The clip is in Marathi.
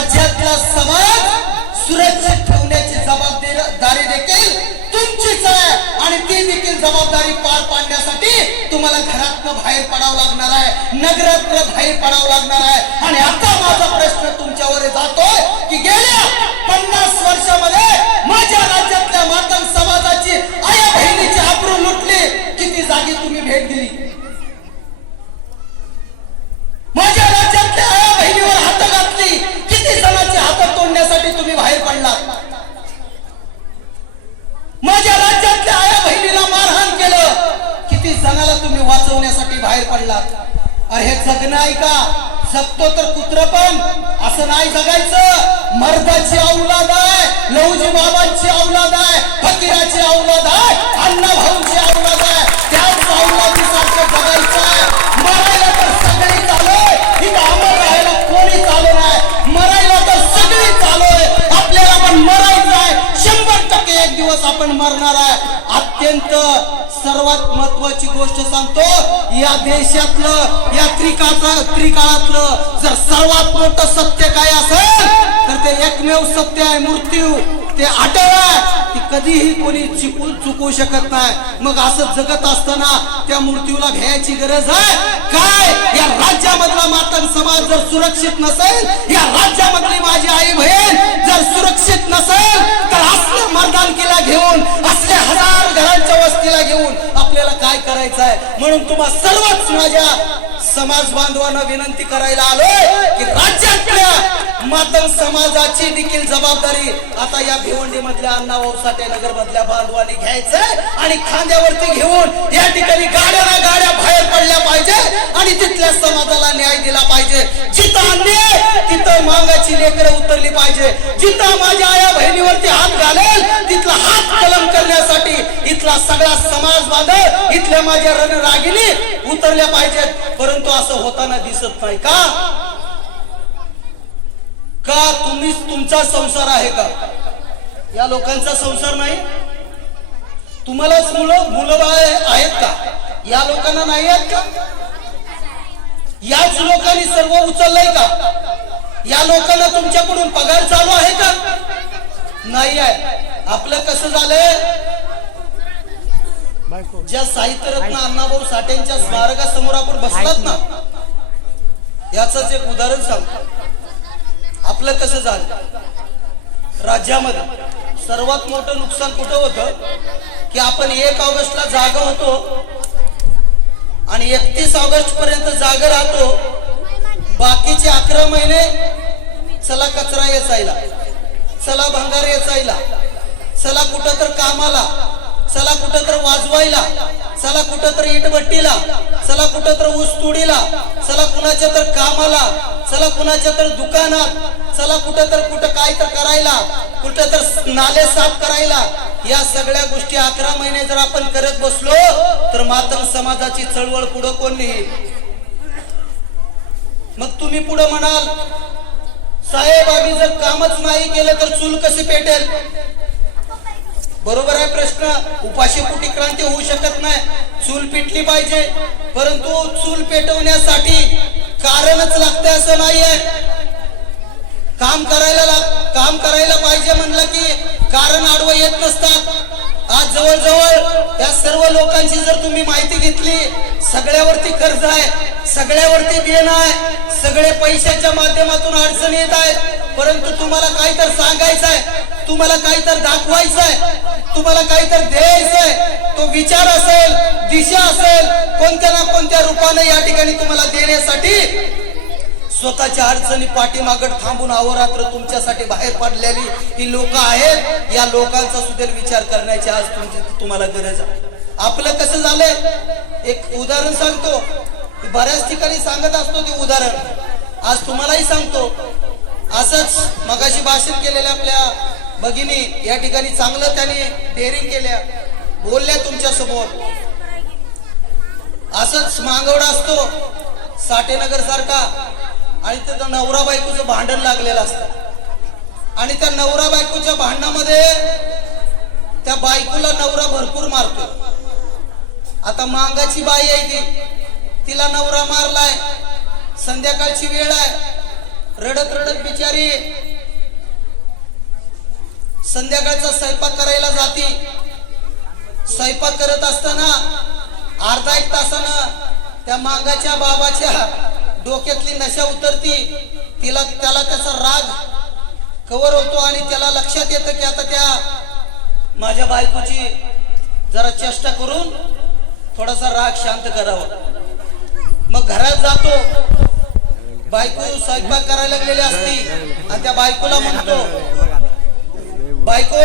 राज्यातला समाज सुरक्षित ठेवण्याची जबाबदारी देखील तुमचीच आहे आणि ती देखील जबाबदारी पार पाडण्यासाठी तुम्हाला घरातनं बाहेर पडावं लागणार आहे, नगरातनं बाहेर पडावं लागणार आहे. आणि आता माझा प्रश्न तुमच्यावर जातोय की गेल्या 50 वर्षामध्ये माझ्या राज्यातल्या मातंग समाजाची आया बहिणीची आबरू लुटली, किती जागी तुम्ही भेट दिली? माझ्या राज्यातल्या आया बहिणीवर हात घातली, किती जणांची हात तोडण्यासाठी तुम्ही बाहेर पडला? माझ्या राज्यातल्या आया बहिणीला मारहाण केलं, किती जणाला तुम्ही वाचवण्यासाठी बाहेर पडलात? अरे हे जगणं आहे का? जगतो तर कुत्र पण असं नाही जगायचं. मर्दाची औलाद आहे, लहुजी बाबांची औलाद आहे, फकीराची औलाद आहे, अण्णा भाऊंची औलाद आहे, त्याच औलादीसारखं जगायचं आहे. मरायला तर सगळी चालूय, इथं अमर राहायला कोणी चालू नाही. मरायला तर सगळी चालूय, आपल्याला पण मरायचं आहे. 100% एक दिवस आपण मरणार आहे. अत्यंत सर्वात महत्वाची गोष्ट सांगतो, या देशातलं या त्रिकाळातलं जर सर्वात मोठं सत्य काय असेल तर ते एकमेव सत्य आहे, मृत्यू. ते अटळ आहे, ती कधीही कोणी चुकवू शकत नाही. मग असं जगत असताना त्या मृत्यूला भ्यायची गरज आहे काय? या राज्यामधला मातंग समाज जर सुरक्षित नसेल, या राज्यामधली माझी आई बहीण जर सुरक्षित नसेल, तर असल्या मर्दानकीला घेऊन, असल्या हजार घरांच्या वस्तीला घेऊन आपल्याला काय करायचं आहे? म्हणून तुम्हा सर्वच माझ्या समाज बांधवांना विनंती करायला आलोय की राज्यातल्या मातंग समाजाची देखील जबाबदारी आता या भिवंडी मधल्या अण्णाभाऊ साठे नगर मधल्या बांधवांनी घ्यायचंय आणि खांद्यावरती घेऊन या ठिकाणी गाड्या बाहेर पडल्या पाहिजे आणि तिथल्या समाजाला न्याय दिला पाहिजे. जिथं अन्याय तिथं मागाची लेकरं उतरली पाहिजे. जिथं माझ्या आया बहिणीवरती हात घालेल तिथला हात कलम करण्यासाठी इथला सगळा समाज बांधव, इथल्या माझ्या रणरागिणी उतरल्या पाहिजेत. परंतु असं होताना दिसत नाही का? तुम्हीच तुमचा संसार आहे का? या लोकांचा संसार नाही? तुम्हालाच मुलं आहेत का? या लोकांना नाही आहेत का? याच लोकांनी सर्व उचललंय का? या लोकांना तुमच्याकडून पगार चालू आहे का? नाही आहे. आपलं कसं झालंय, ज्या साहित्यरत्न अण्णाभाऊ साठेंच्या स्मारकासमोर आपण बसलात ना, याचंच एक उदाहरण सांगतो. आपलं कसं झालं, राज्यामध्ये सर्वात मोठं नुकसान कुठं होतं की आपण 1 ऑगस्टला जागा होतो आणि 31 ऑगस्ट पर्यंत जागा राहतो. बाकीचे 11 महिने चला कचरा वेचायला, चला भंगार वेचायला, चला कुठं तर कामाला, चला कुठं तर वाजवायला, चला कुठं तर इटभट्टीला, चला कुठं तर ऊसतोडीला, चला कुणाच्या तर कामाला, चला कुणाच्या तर दुकानात, चला कुठं तर काय तर करायला, कुठं तर नाले साफ करायला. या सगळ्या गोष्टी 11 महिने जर आपण करत बसलो तर मातंग समाजाची चळवळ पुढं कोण नेईल? मग तुम्ही पुढं म्हणाल साहेब आम्ही जर कामच नाही केलं तर चूल कशी पेटेल? बरोबर आहे प्रश्न. उपाशी पोटी क्रांती होऊ शकत नाही, चूल पेटली पाहिजे. परंतु चूल पेटवण्यासाठी कारणच लागते असं नाहीये. काम करायला पाहिजे म्हणलं की कारण आडवं येत नसतात. आज जवळजवळ त्या सर्व लोकांची जर तुम्ही माहिती घेतली, सगळ्यावरती कर्ज आहे, सगळ्यावरती देणं आहे, सगळे पैशाच्या माध्यमातून अडचण येत आहेत. परंतु तुम्हाला काही तर सांगायचं आहे, तुम्हाला काही तर दाखवायचं आहे, तुम्हाला काही तर द्यायचंय. तो विचार असेल, दिशा असेल, कोणत्या ना कोणत्या रूपाने या ठिकाणी तुम्हाला देण्यासाठी स्वतःच्या अडचणी पाठीमागत थांबून अहोरात्र तुमच्यासाठी बाहेर पडलेली ही लोक आहेत. या लोकांचा सुद्धा विचार करण्याची आज तुम्हाला गरज आहे. आपलं कसं झालंय, एक उदाहरण सांगतो. बऱ्याच ठिकाणी सांगत असतो ते उदाहरण, आज तुम्हालाही सांगतो. असंच मगाशी भाषण केलेल्या आपल्या भगिनी या ठिकाणी चांगलं त्यांनी डेअरिंग केल्या, बोलल्या तुमच्या समोर. असंच मांगवडा असतो साठेनगर सारखा आणि तिथं नवरा बायकोचं भांडण लागलेलं असतं आणि त्या नवरा बायकोच्या भांडणामध्ये त्या बायकोला नवरा भरपूर मारतो. आता मांगाची बाई आहे ती, तिला नवरा मारलाय, संध्याकाळची वेळ आहे, रडत रडत बिचारी संध्याकाळचा स्वयंपाक करायला जाती. स्वयंपाक करत असताना अर्धा एक तासानं त्या मांगाच्या बाबाच्या डोक्यातली नशा उतरती. त्याला त्याचा राग कवर होतो आणि त्याला लक्षात येतं की आता त्या माझ्या बायकोची जरा चेष्टा करून थोडासा राग शांत करावा. मग घरात जातो. बायको स्वयंपाक करायला लागलेली असती आणि त्या बायकोला म्हणतो, बायको